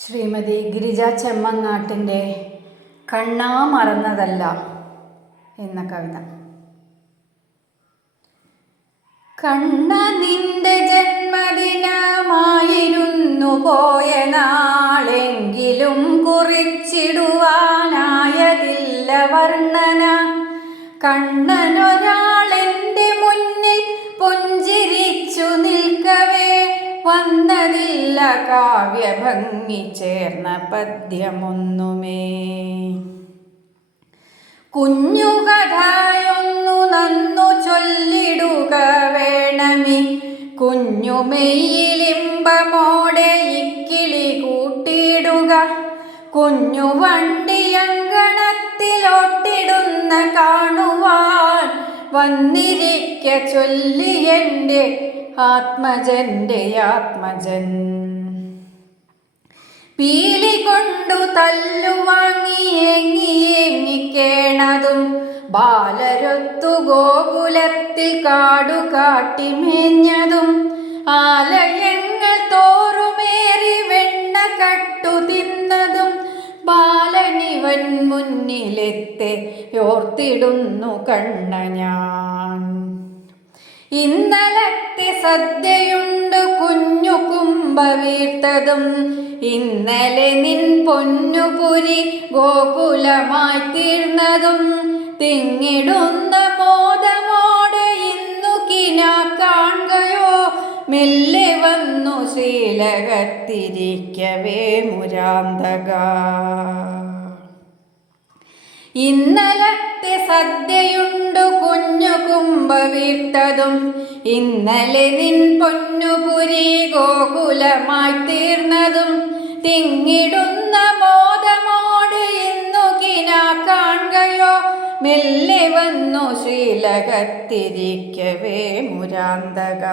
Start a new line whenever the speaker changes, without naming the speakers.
ശ്രീമതി ഗിരിജ ചെമ്മങ്ങാട്ടിന്റെ കണ്ണാ മറന്നതല്ല എന്ന കവിത. കണ്ണ നിന്റെ ജന്മദിനമായിരുന്നു പോയ നാളെങ്കിലും കുറിച്ചിടുവാനായതില്ല വർണന. കണ്ണനൊരാളെന്റെ മുന്നിൽ വന്നതില്ല കാവ്യഭംഗി ചേർന്ന പദ്യമൊന്നുമേ. കുഞ്ഞുകഥായൊന്നു നന്നു ചൊല്ലിടുക വേണമി. കുഞ്ഞുമെയ്യിലിമ്പമോടെ ഇക്കിളി കൂട്ടിയിടുക. കുഞ്ഞു വണ്ടിയങ്കണത്തിലോട്ടിടുന്ന കാണുവാൻ വന്നിരിക്ക ചൊല്ലി എന്റെ ആത്മജന്റെ ആത്മജൻ. പീലി കൊണ്ടു തല്ലുവാങ്ങി എങ്ങി എങ്ങിക്കേണതും ബാലരൊത്തു ഗോകുലത്തിൽ കാടു കാട്ടിമേഞ്ഞതും ആലയങ്ങൾ തോറുമേറി വെണ്ണ കട്ടു തിന്നതും ബാലനിവൻ മുന്നിലെത്തെ ഓർത്തിടുന്നു കണ്ണ ഞാൻ. ഇന്നലത്തെ സദ്യയുണ്ട് കുഞ്ഞു കുംഭവീർത്തതും ഇന്നലെ നിൻ പൊന്നുപുരി ഗോകുലമായി തീർന്നതും. തിങ്ങിടുന്ന മോദമോടെ ഇന്നു കിന കാണുകയോ? മെല്ലെ വന്നു ശീലകത്തിരിക്കവേ മുരാന്തക. ഇന്നലത്തെ സദ്യയുണ്ടു കുഞ്ഞു കുംഭവീർത്തതും ഇന്നലെ നിൻ പൊന്നുപുരി ഗോകുലമായി തീർന്നതും തിങ്ങിടുന്ന മോദമോട് ഇന്നു കിനാ കാണുകയോ? മെല്ലെ വന്നു ശീലകത്തിരിക്കവേ മുരാന്തക.